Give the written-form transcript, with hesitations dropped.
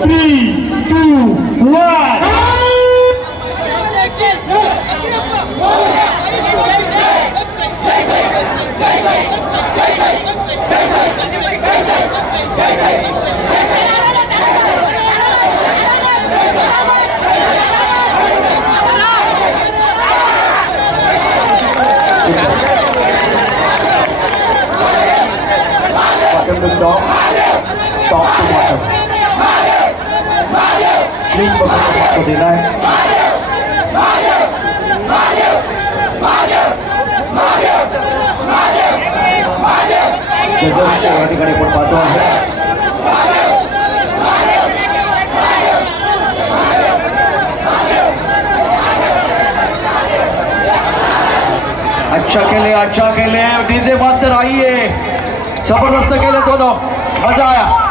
3, 2, 1. Stop to water. Please perform to deny. जजच्या ठिकाणी पण पाहतो आहे. अच्छा केले डीजे मास्टर आइए, जबरदस्त केले दोनों, मजा आया.